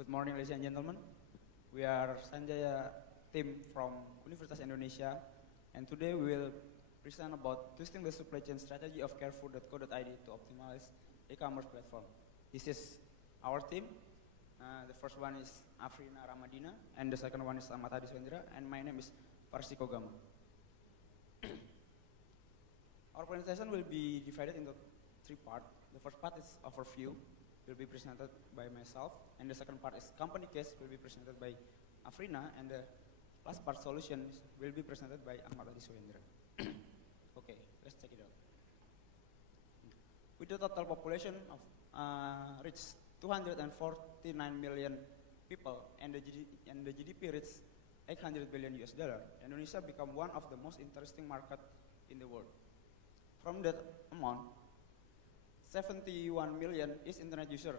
Good morning, ladies and gentlemen. We are Sanjaya team from Universitas Indonesia, and today we will present about twisting the supply chain strategy of Carrefour.co.id to optimize e-commerce platform. This is our team. The first one is Afrina Ramadina, and the second one is Ahmad Hadi Swendra, and my name is Parsi Kogama. Our presentation will be divided into three parts. The first part is overview, will be presented by myself, and the second part is company case, will be presented by Afrina, and the last part solutions will be presented by Ahmad Hadi Swendra. Okay, let's check it out. With the total population of reached 249 million people and the GDP reached 800 billion US dollar, Indonesia become one of the most interesting market in the world. From that amount, 71 million is internet user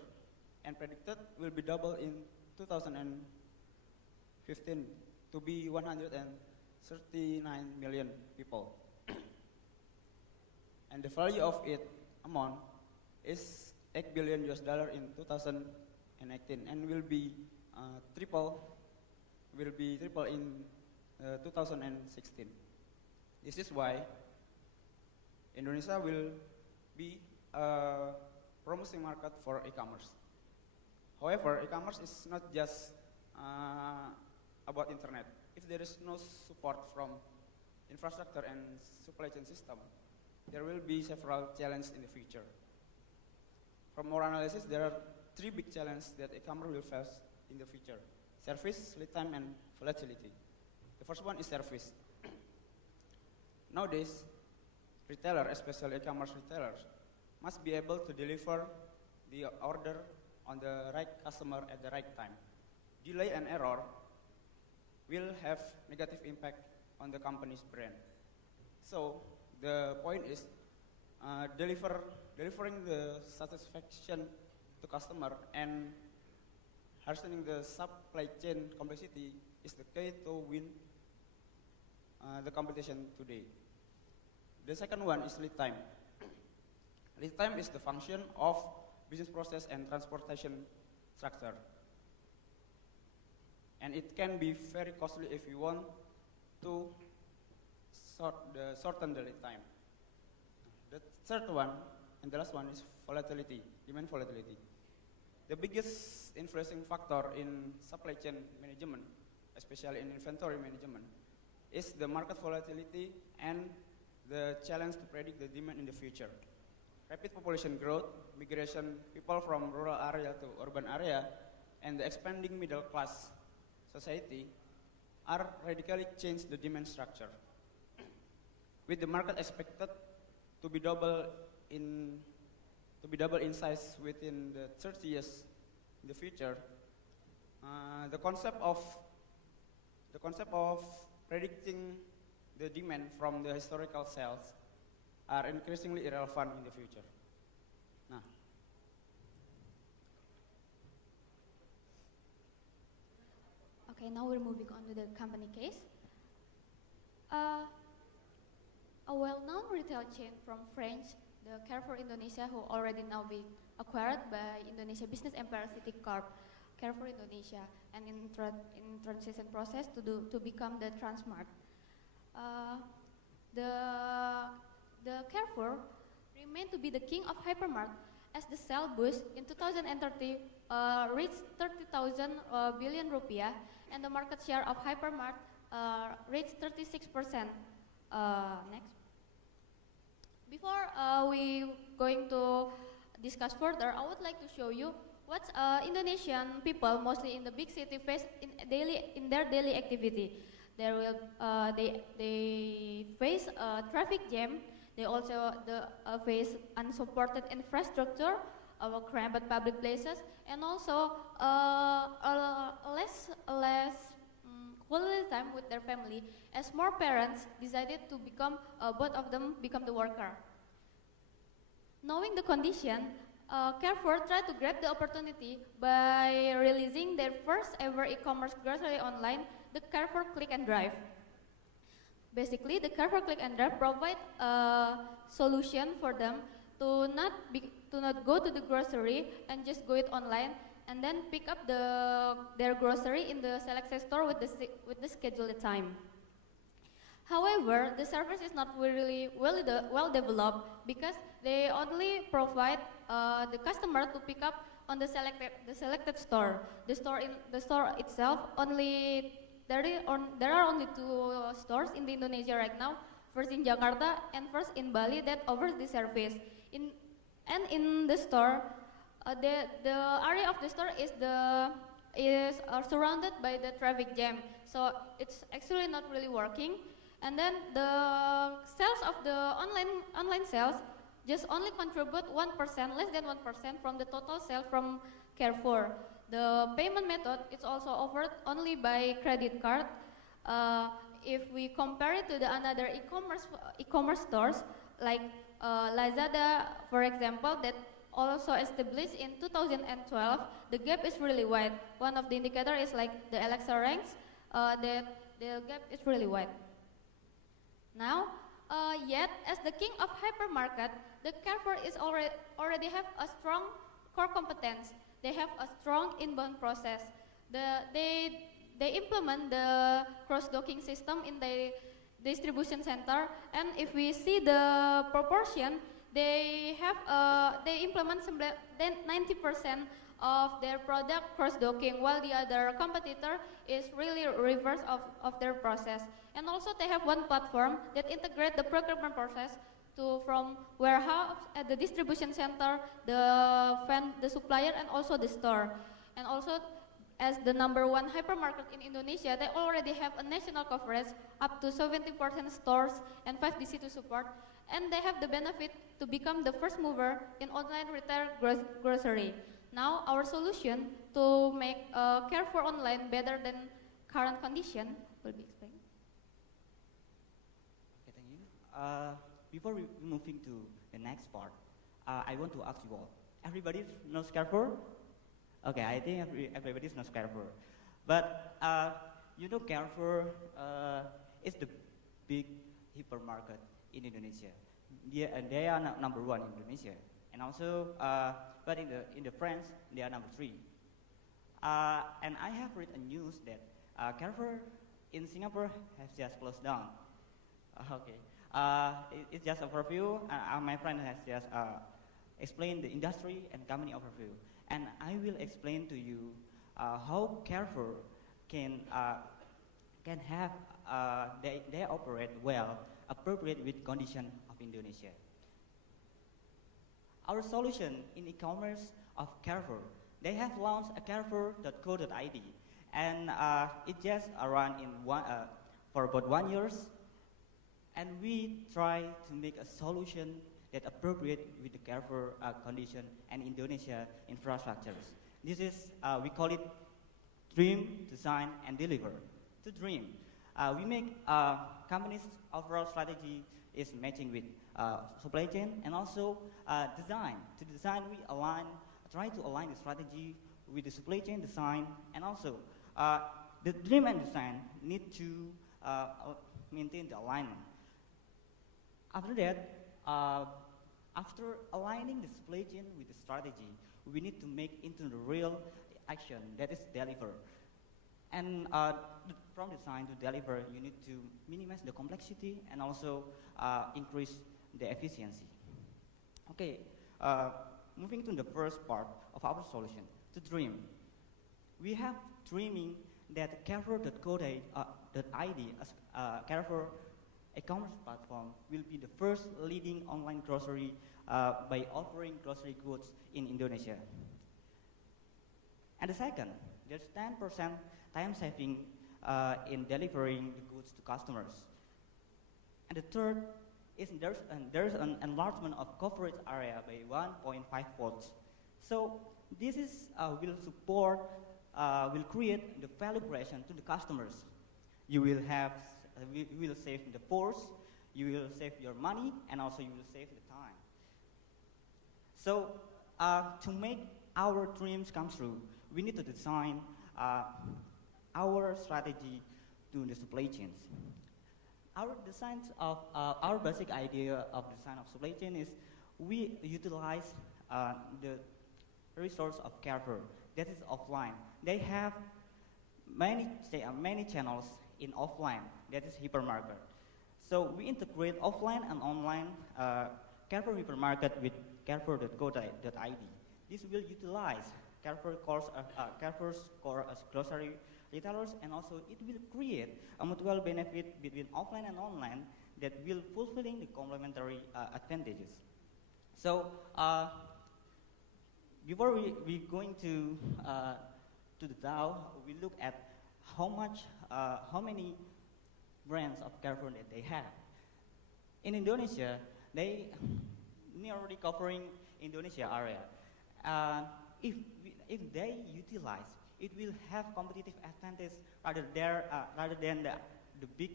and predicted will be double in 2015 to be 139 million people. And the value of it amount is 8 billion US dollar in 2018 and will be triple in 2016. This is why Indonesia will be a promising market for e-commerce. However, e-commerce is not just about internet. If there is no support from infrastructure and supply chain system, there will be several challenges in the future. From our analysis, there are three big challenges that e-commerce will face in the future: service, lead time, and volatility. The first one is service. Nowadays, retailers, especially e-commerce retailers, must be able to deliver the order on the right customer at the right time. Delay and error will have negative impact on the company's brand. So the point is delivering the satisfaction to customer and harshening the supply chain complexity is the key to win the competition today. The second one is lead time. Lead time is the function of business process and transportation structure. And it can be very costly if you want to shorten the lead time. The third one and the last one is volatility, demand volatility. The biggest influencing factor in supply chain management, especially in inventory management, is the market volatility and the challenge to predict the demand in the future. Rapid population growth, migration people from rural area to urban area, and the expanding middle class society are radically change the demand structure. With the market expected to be double in size within the 30 years in the future, the concept of predicting the demand from the historical sales are increasingly irrelevant in the future. Nah. Okay, now we're moving on to the company case. A well-known retail chain from France, the Carrefour Indonesia, who already now been acquired by Indonesia Business Empire City Corp, Carrefour Indonesia, and in transition process to become the Transmart. The Carrefour remained to be the king of hypermart as the sale boost in 2030 reached 30,000 billion rupiah, and the market share of hypermart reached 36%. Next. Before we going to discuss further, I would like to show you what Indonesian people, mostly in the big city, face in their daily activity. They face a traffic jam. They also face unsupported infrastructure, cramped public places, and also less quality time with their family, as more parents decided to become both of them become the worker. Knowing the condition, Carrefour tried to grab the opportunity by releasing their first ever e-commerce grocery online, the Carrefour Click and Drive. Basically, the Carrefour Click and Drive provide a solution for them to not go to the grocery and just go it online, and then pick up their grocery in the selected store with the scheduled time. However, the service is not really well developed because they only provide the customer to pick up on the selected store. The store itself only there are only two stores in the Indonesia right now. First in Jakarta and first in Bali that offers the service. In the store, the area of the store is surrounded by the traffic jam, so it's actually not really working. And then the sales of the online sales just only contribute 1%, less than 1% from the total sale from Carrefour. The payment method is also offered only by credit card. If we compare it to the another e-commerce stores like Lazada, for example, that also established in 2012, the gap is really wide. One of the indicator is like the Alexa ranks, that the gap is really wide. Now, yet as the king of hypermarket, the Carrefour is already have a strong core competence. They have a strong inbound process. They implement the cross-docking system in the distribution center, and if we see the proportion, they implement 90% of their product cross-docking, while the other competitor is really reverse of their process. And also they have one platform that integrate the procurement process from warehouse at the distribution center, the supplier, and also the store. And also, as the #1 hypermarket in Indonesia, they already have a national coverage up to 70% stores and 5 DC2 support, and they have the benefit to become the first mover in online retail grocery. Now, our solution to make Carrefour online better than current condition will be explained. Okay, thank you. Before we moving to the next part, I want to ask you all. Everybody knows Carrefour? Okay, I think everybody knows Carrefour. But you know Carrefour is the big hypermarket in Indonesia. They are #1 in Indonesia, and also, but in the France they are #3. And I have read a news that Carrefour in Singapore has just closed down. Okay, it's just a overview. My friend has just explained the industry and company overview, and I will explain to you how Carrefour can have they operate well, appropriate with condition of Indonesia. Our solution in e-commerce of Carrefour, they have launched a carrefour.co.id, and it just run for about 1 year. And we try to make a solution that appropriate with the Carrefour condition and Indonesia infrastructures. This is, we call it dream, design, and deliver. To dream, we make company's overall strategy is matching with supply chain, and also design. To design, we try to align the strategy with the supply chain design, and also the dream and design need to maintain the alignment. After that, after aligning the supply chain with the strategy, we need to make into the real action that is deliver. And from design to deliver, you need to minimize the complexity and also increase the efficiency. Okay, moving to the first part of our solution, to dream. We have dreaming that Carrefour.co.id as Carrefour e-commerce platform will be the first leading online grocery by offering grocery goods in Indonesia. And the second, there's 10% time saving in delivering the goods to customers. And the third is there's an enlargement of coverage area by 1.5 folds. So this is will create the value creation to the customers. You will save the force, you will save your money, and also you will save the time. So to make our dreams come true, we need to design our strategy to the supply chains. Our basic idea of design of supply chain is we utilize the resource of Carrefour. that is offline. They have many channels in offline, that is hypermarket. So we integrate offline and online Carrefour hypermarket with Carrefour.co.id. This will utilize Carrefour's core as grocery retailers, and also it will create a mutual benefit between offline and online that will fulfilling the complementary advantages. So before we going to the DAO, we look at how many brands of Carrefour that they have. In Indonesia, they nearly covering Indonesia area. If they utilize, it will have competitive advantage rather than the big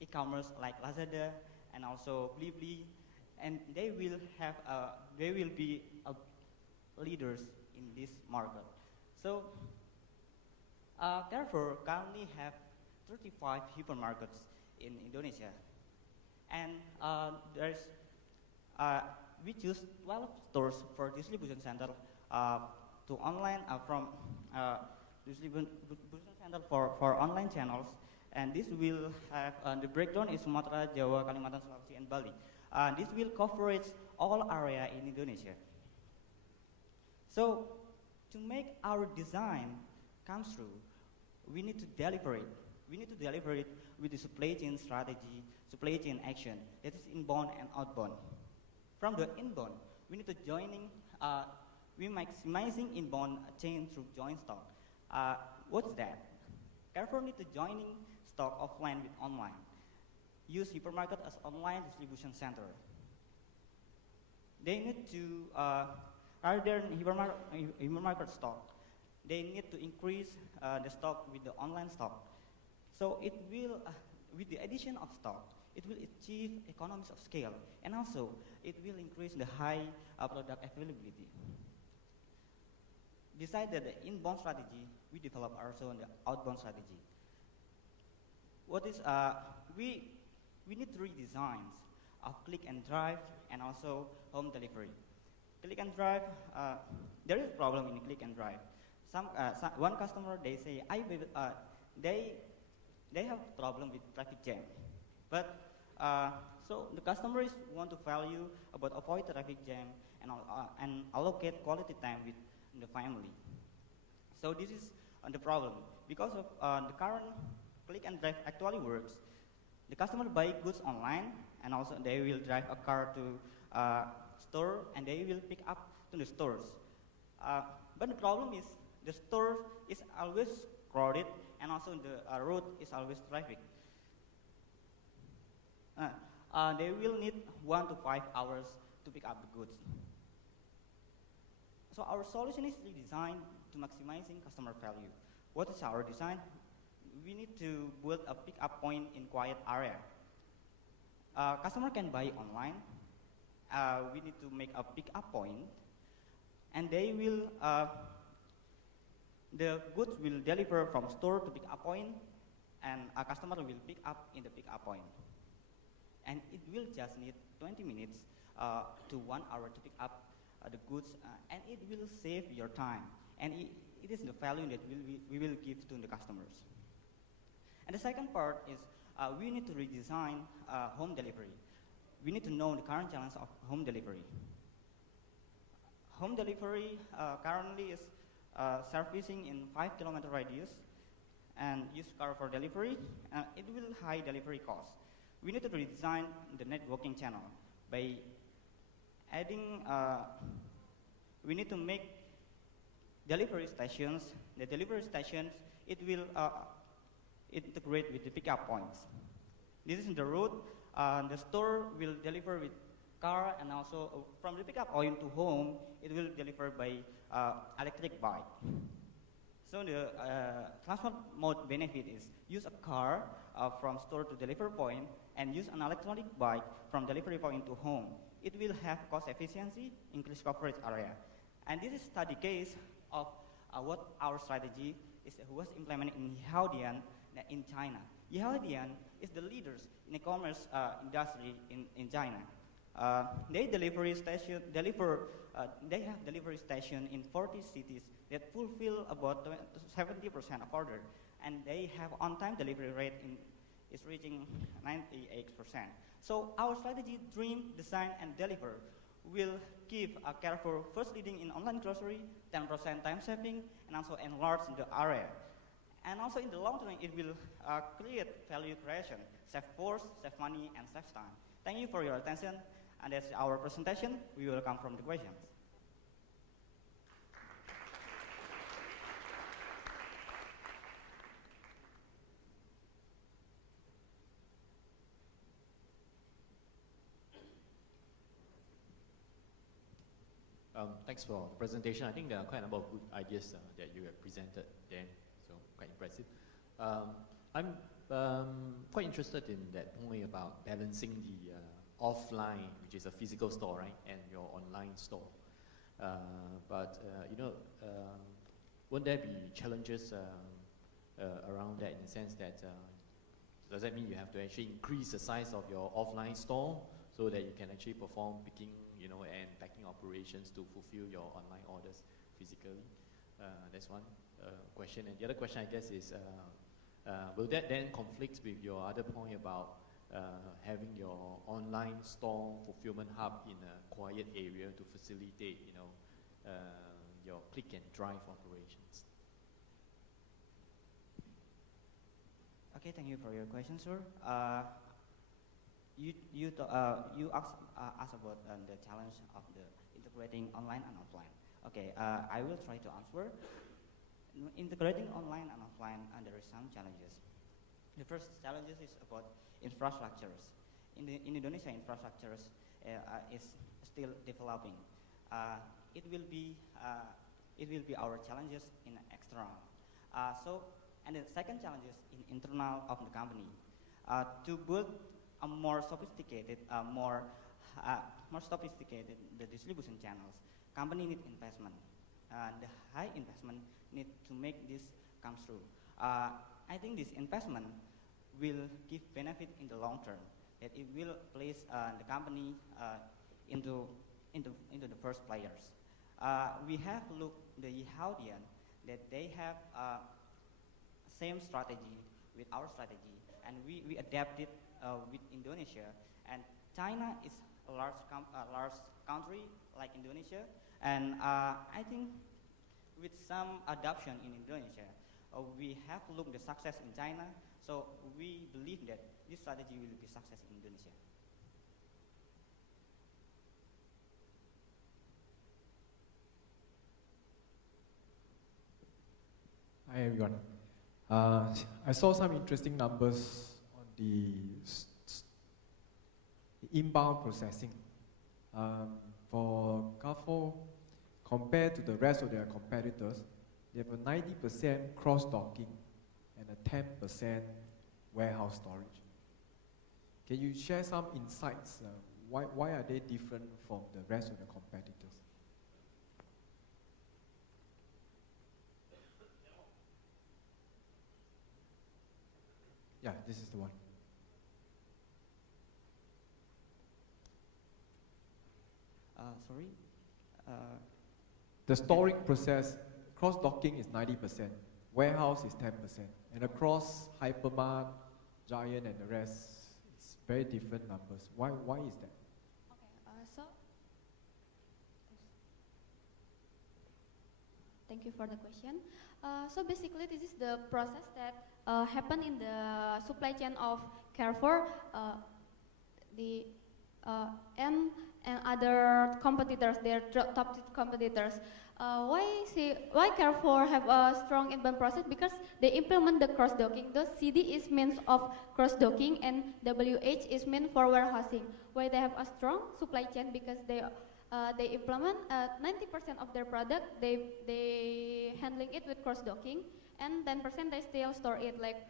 e-commerce like Lazada and also Blibli, and they will be leaders in this market. So Carrefour currently have 35 hypermarkets in Indonesia, and we choose 12 stores for distribution center to online from distribution center for online channels, and this will have the breakdown in Sumatera, Jawa, Kalimantan, Sulawesi, and Bali. This will coverage all area in Indonesia. So to make our design come through, we need to deliver it. We need to deliver it with the supply chain strategy, supply chain action, that is inbound and outbound. From the inbound, we need to we maximizing inbound chain through joint stock. What's that? Carrefour need to joining stock offline with online. Use hypermarket as online distribution center. They need to, rather than hypermarket stock, they need to increase the stock with the online stock. So it will, with the addition of stock, it will achieve economies of scale, and also it will increase the high product availability. Besides the inbound strategy, we develop also the outbound strategy. What is we need three designs of click and drive and also home delivery. Click and drive, there is a problem in click and drive. One customer they say they have problem with traffic jam, but so the customers want to value about avoid traffic jam and allocate quality time with the family. So this is the problem. Because of the current click and drive actually works, the customer buy goods online, and also they will drive a car to store, and they will pick up to the stores. But the problem is the store is always crowded, and also the road is always traffic. They will need 1 to 5 hours to pick up the goods. So our solution is redesigned to maximizing customer value. What is our design? We need to build a pick-up point in quiet area. Customer can buy online. We need to make a pick-up point, and they will the goods will deliver from store to pick-up point, and a customer will pick up in the pick-up point. And it will just need 20 minutes to 1 hour to pick up the goods, and it will save your time. And it is the value that we will give to the customers. And the second part is we need to redesign home delivery. We need to know the current challenge of home delivery. Home delivery currently is servicing in 5-kilometer radius and use car for delivery. It will high delivery cost. We need to redesign the networking channel by adding, we need to make delivery stations. The delivery stations, it will integrate with the pickup points. This is the route. The store will deliver with car, and also from the pickup point to home, it will deliver by electric bike. So the transport mode benefit is use a car from store to delivery point, and use an electronic bike from delivery point to home. It will have cost efficiency, increase coverage area. And this is study case of what our strategy is was implemented in Yihaodian in China. Yihaodian is the leaders in e-commerce industry in China. They have delivery station in 40 cities that fulfill about 70% of order, and they have on-time delivery rate is reaching 98%. So our strategy, Dream, Design, and Deliver, will give Carrefour first leading in online grocery, 10% time saving, and also enlarge the area. And also in the long term, it will create value creation, save force, save money, and save time. Thank you for your attention, and that's our presentation. We will come from the questions. Thanks for the presentation. I think there are quite a number of good ideas that you have presented then, so quite impressive. I'm quite interested in that point about balancing the offline, which is a physical store, right, and your online store. Won't there be challenges around that in the sense that does that mean you have to actually increase the size of your offline store so that you can actually perform picking, and packing operations to fulfill your online orders physically? That's one question. And the other question, I guess, is will that then conflict with your other point about having your online store fulfillment hub in a quiet area to facilitate, your click and drive operations? Okay, thank you for your question, sir. You asked about the challenge of the integrating online and offline. Okay, I will try to answer. Integrating online and offline, there are some challenges. The first challenges is about infrastructures. In Indonesia, infrastructures is still developing. It will be our challenges in external. And the second challenge is in internal of the company. To build a more sophisticated, the distribution channels, company need investment. The high investment need to make this come through. I think this investment will give benefit in the long term. That it will place the company into the first players. We have looked the Yihaodian that they have same strategy with our strategy, and we adapted with Indonesia. And China is a large country like Indonesia, and I think with some adoption in Indonesia, we have looked the success in China, so we believe that this strategy will be success in Indonesia. Hi everyone. I saw some interesting numbers on the inbound processing. For Carrefour, compared to the rest of their competitors, they have a 90% cross-docking and a 10% warehouse storage. Can you share some insights? Why are they different from the rest of the competitors? Yeah, this is the one. Sorry? The storing process, cross-docking is 90%, warehouse is 10%, and across Hypermart, Giant, and the rest, it's very different numbers. Why is that? Okay, thank you for the question. So basically, this is the process that happened in the supply chain of Carrefour, and other competitors, their top competitors. Why Carrefour have a strong inbound process? Because they implement the cross-docking. The CD is means of cross-docking, and WH is meant for warehousing. Why they have a strong supply chain? Because they implement 90% of their product, they handling it with cross-docking, and 10% they still store it, like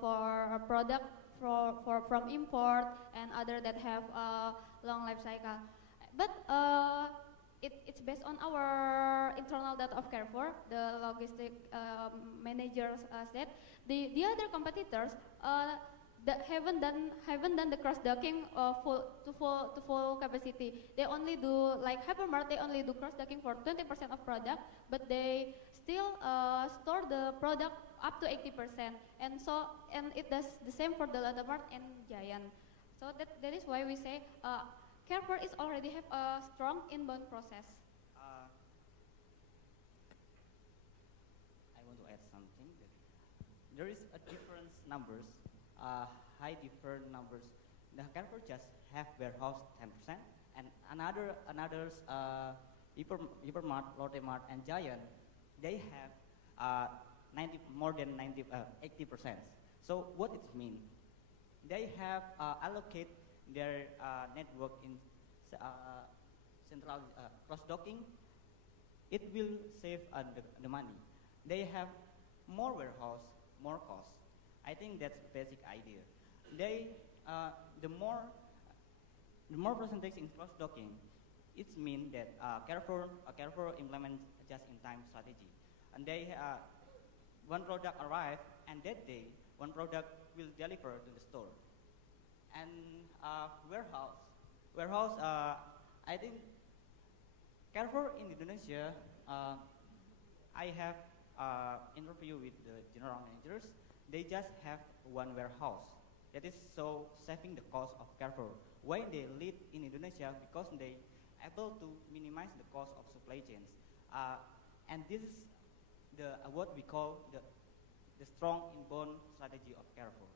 for a product from import and other that have a long life cycle. But it's based on our internal data of Carrefour. The logistic managers said the other competitors that haven't done the cross-docking to full capacity. They only do, like Hypermart, they only do cross-docking for 20% of product, but they still store the product up to 80%, and it does the same for the Latamart and Giant. So that is why we say Carrefour is already have a strong inbound process. I want to add something. There is a different numbers, high different numbers. The Carrefour just have warehouse 10%, and another's Hypermart, Lotte Mart, and Giant, they have 80%. So what it means? They have allocate their network in central cross-docking. It will save the money. They have more warehouse, more cost. I think that's basic idea. The more percentage in cross-docking, it means that Carrefour implement just-in-time strategy, and one product arrive, and that day one product will deliver to the store. And warehouse. I think Carrefour in Indonesia. I have interview with the general managers. They just have one warehouse. That is so saving the cost of Carrefour. Why they lead in Indonesia? Because they able to minimize the cost of supply chains. And this is what we call the strong inbound strategy of Carrefour.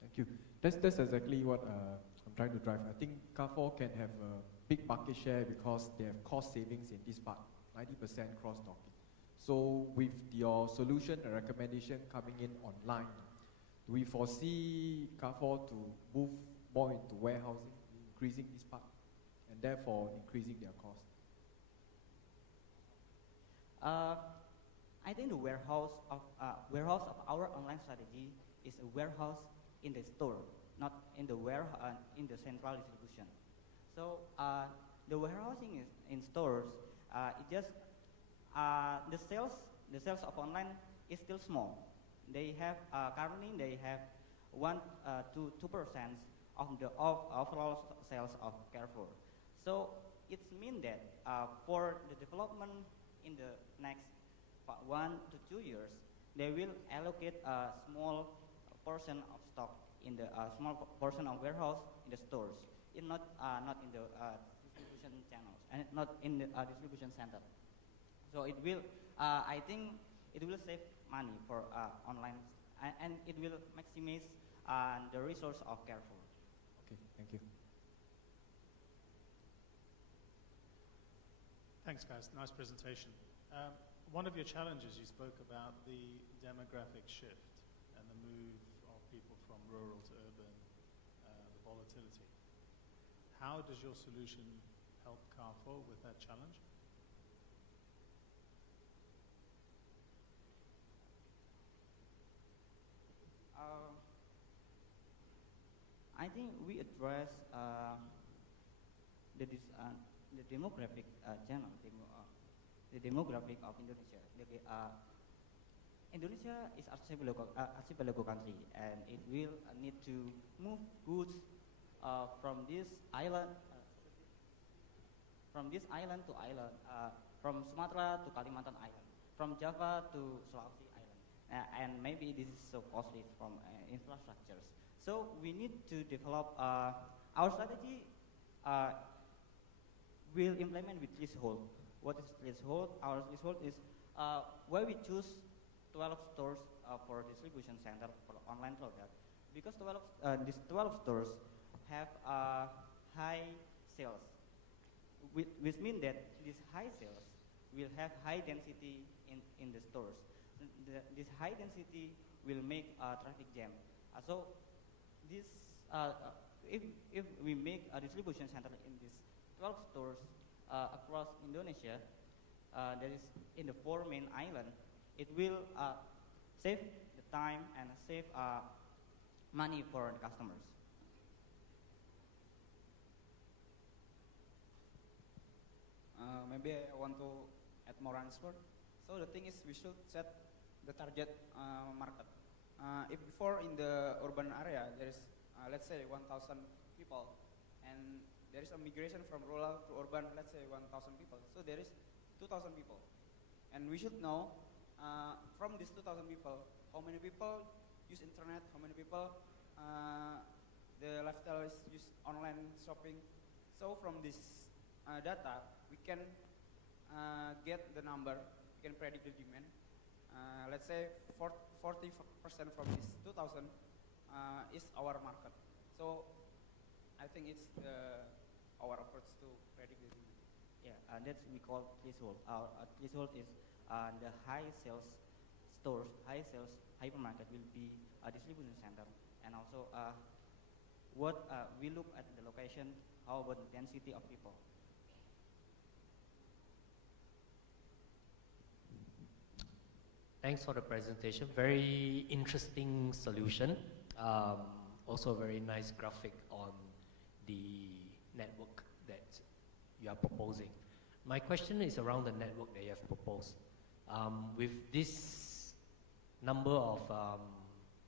Thank you. That's exactly what I'm trying to drive. I think Carrefour can have a big market share because they have cost savings in this part, 90% cross-docking. So with your solution and recommendation coming in online, do we foresee Carrefour to move more into warehousing, increasing this part, and therefore increasing their cost? I think the warehouse of our online strategy is a warehouse in the store, not in the in the central distribution. So the warehousing is in stores. It just the sales of online is still small. They have currently they have 1 to 2% of the overall sales of Carrefour. So it means that for the development in the next 1 to 2 years, they will allocate a small portion of stock in the small portion of warehouse in the stores, not in the distribution channels and not in the distribution center. So it will, I think, it will save money for online, and it will maximize the resource of Carrefour. Okay, thank you. Thanks, guys. Nice presentation. One of your challenges, you spoke about the demographic shift and the move of people from rural to urban, the volatility. How does your solution help Carrefour with that challenge? I think we address the demographic channel, the demographic of Indonesia. Indonesia is archipelago country, and it will need to move goods from this island to island, from Sumatra to Kalimantan Island, from Java to Sulawesi Island, and maybe this is so costly from infrastructures. So we need to develop our strategy. Will implement with leasehold. What is leasehold? Our leasehold is where we choose 12 stores for distribution center for online product, because these 12 stores have high sales, which means that these high sales will have high density in the stores. This high density will make traffic jam. So this, if we make a distribution center in these 12 stores across Indonesia, that is in the 4 main islands, it will save the time and save money for the customers. Maybe I want to add more answer. So the thing is, we should set the target market. If before in the urban area there is, let's say 1,000 people, and there is a migration from rural to urban, let's say 1,000 people. So there is 2,000 people. and we should know from these 2,000 people, how many people use internet, how many people the lifestyle is use online shopping. So from this data, we can get the number, we can predict the demand. Let's say 40% from this 2,000 is our market. So I think it's our approach to predict the demand. Yeah, that's we call threshold. Our threshold is the high sales stores, high sales hypermarket will be a distribution center, and also what we look at the location, how about the density of people. Thanks for the presentation. Very interesting solution. Also very nice graphic on the network that you are proposing. My question is around the network that you have proposed. With this number of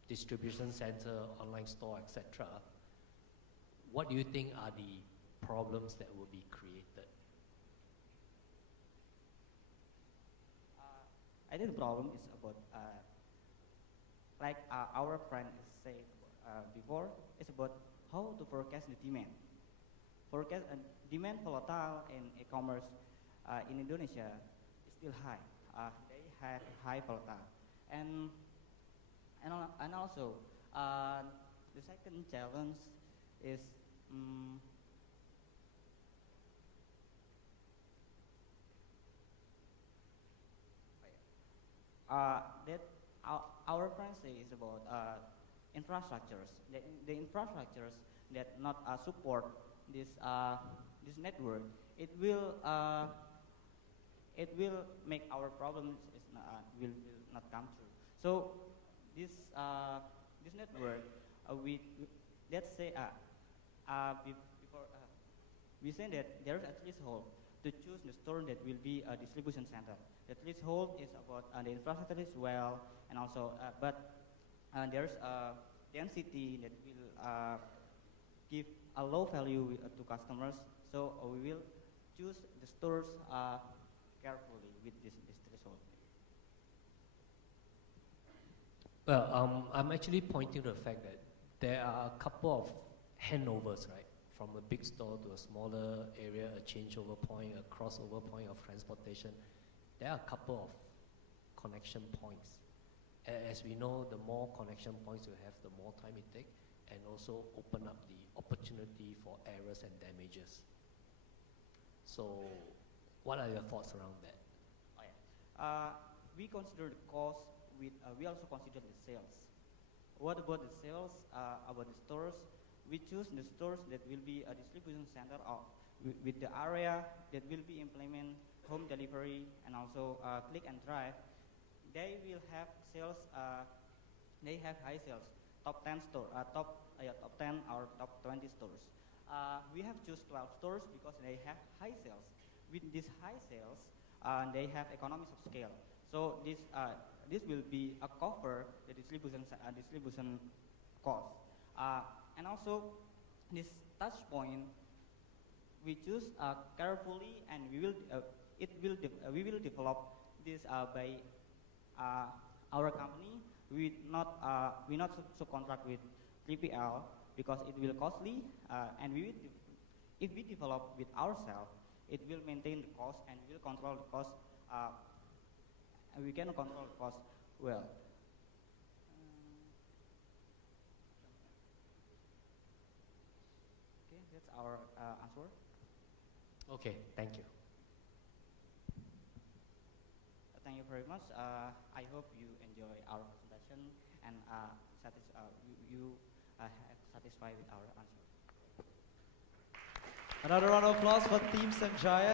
distribution center, online store, etc., what do you think are the problems that will be created? I think the problem is about, like our friend said before, it's about how to forecast the demand. Forecast demand volatile in e-commerce in Indonesia is still high. They have high volatile, and also the second challenge is that our friends say is about infrastructures. The infrastructures that not support this this network, it will make our problems will not come true. So this this network we let's say before we say that there is at least whole to choose the store that will be a distribution center. The threshold is about the infrastructure as well, and also, but there's a density that will give a low value to customers. So we will choose the stores carefully with this threshold. Well, I'm actually pointing to the fact that there are a couple of handovers, right? From a big store to a smaller area, a changeover point, a crossover point of transportation. There are a couple of connection points. As we know, the more connection points you have, the more time it takes, and also open up the opportunity for errors and damages. So, what are your thoughts around that? Oh, yeah. We consider the cost with, we also consider the sales. What about the sales, about the stores? We choose the stores that will be a distribution center or with the area that will be implement home delivery and also click and drive. They will have sales, they have high sales, top 10 store, top 10 or top 20 stores. We have choose 12 stores because they have high sales. With these high sales, they have economies of scale. So this will be a cover the distribution cost. And also this touch point we choose carefully, and we will develop this by our company. We not subcontract with 3PL because it will costly, and if we develop with ourselves, it will maintain the cost and we will control the cost. And we can control the cost well. Okay, that's our answer. Okay, thank you. Thank you very much. I hope you enjoy our presentation and you satisfied with our answer. Another round of applause for Team Sanjaya.